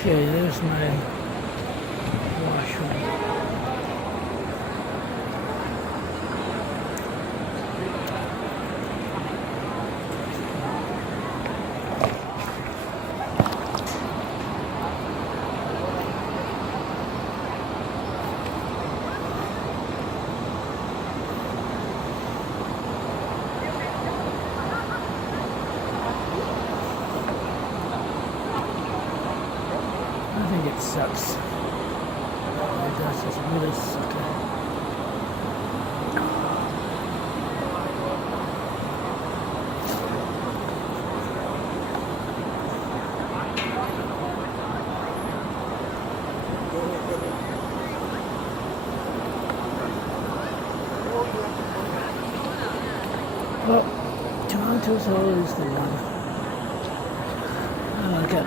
Okay, there's my washroom. I think it sucks. It does just really suck. Well, Toronto's always the one. I like it.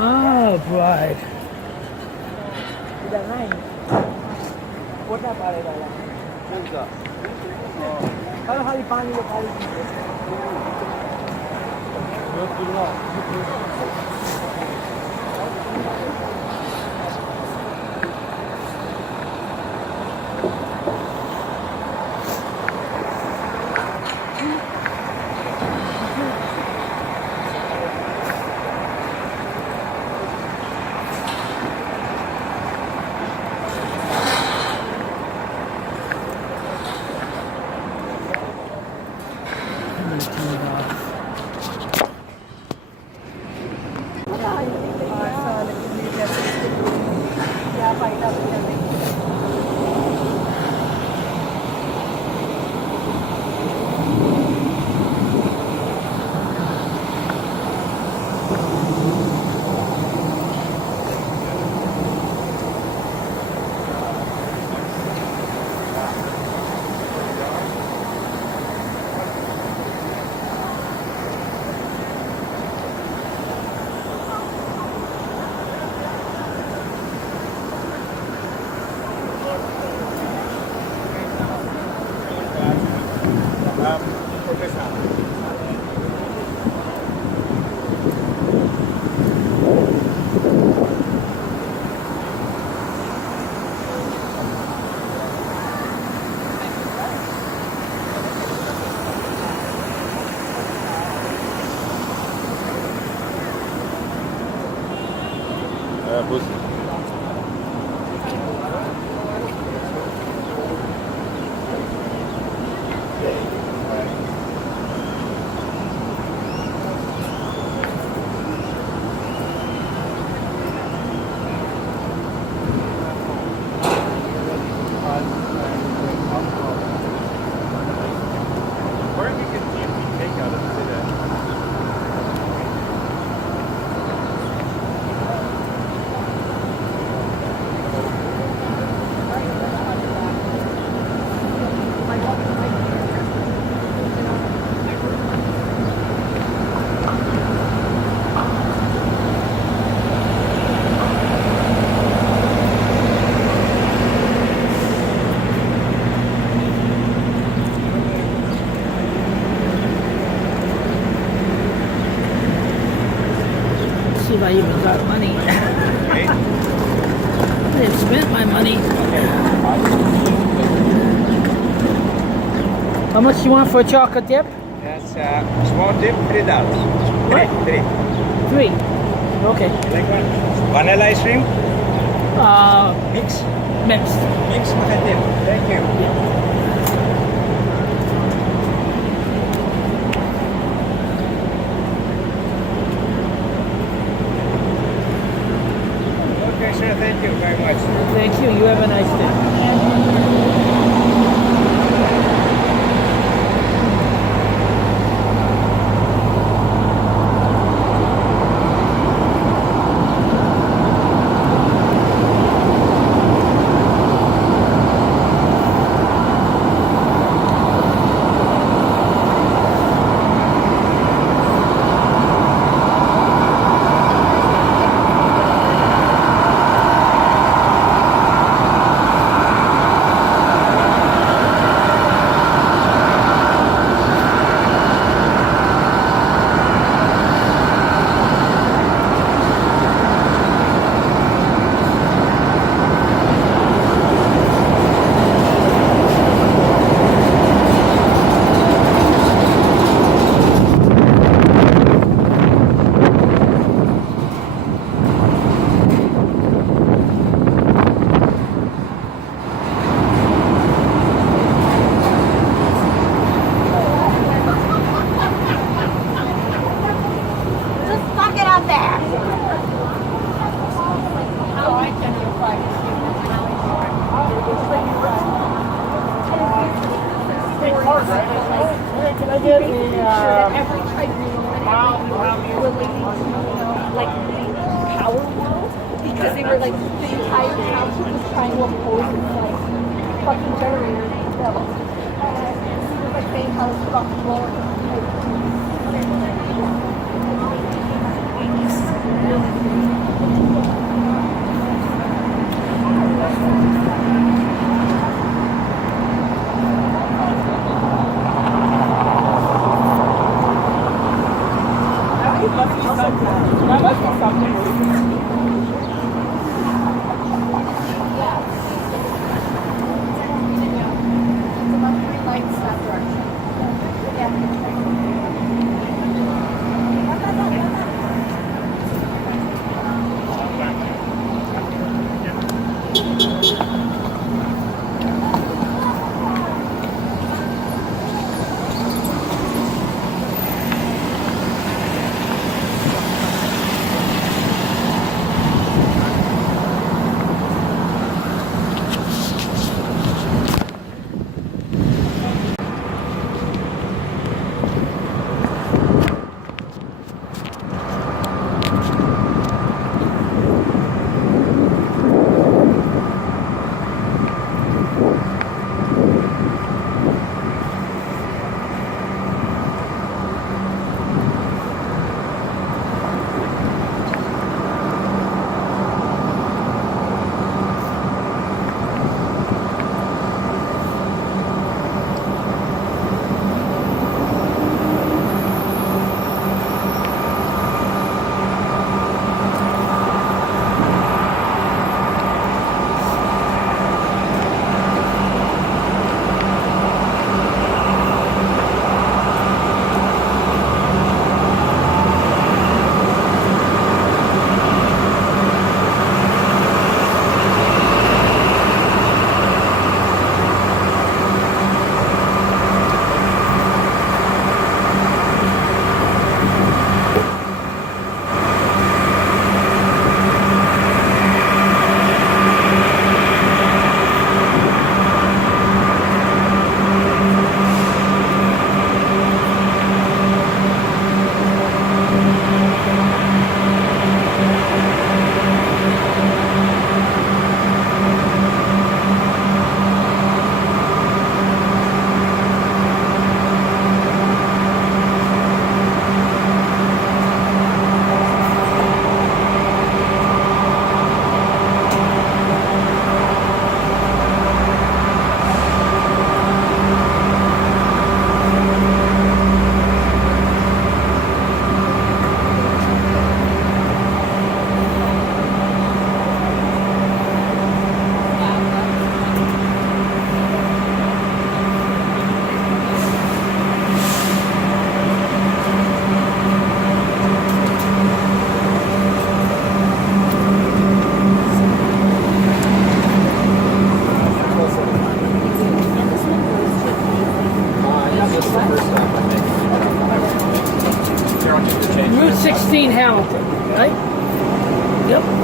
Oh, bride. See if I even got money. I spent my money. How much you want for a chocolate dip? That's small dip, $3. What? Three. Three. Okay. Vanilla ice cream? Mixed. Mixed. Mixed with a dip. Thank you. Okay, sir. Thank you very much. Thank you. You have a nice day. Just fuck it out there. Oh, I can do Can I get every tribunal relating to like the power world because they were like the entire township was trying to oppose this like fucking generator bill. It was like saying how it's about Florida. That must be something.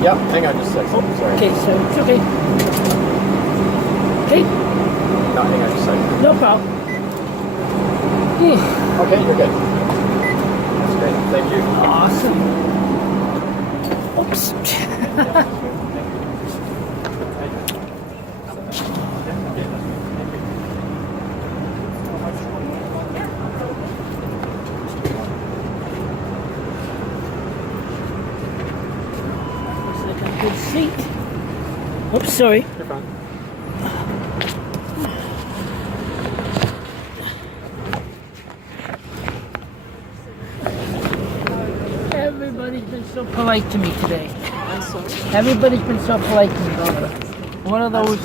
Yeah, hang on just a second. Sorry. Okay, so it's okay. Okay, No, hang on just a second. no problem. Okay, you're good. That's great. Thank you. Awesome. Oops. Looks like a good seat. Oops, sorry. You're fine. Everybody's been so polite to me today. Everybody's been so polite to me. One of those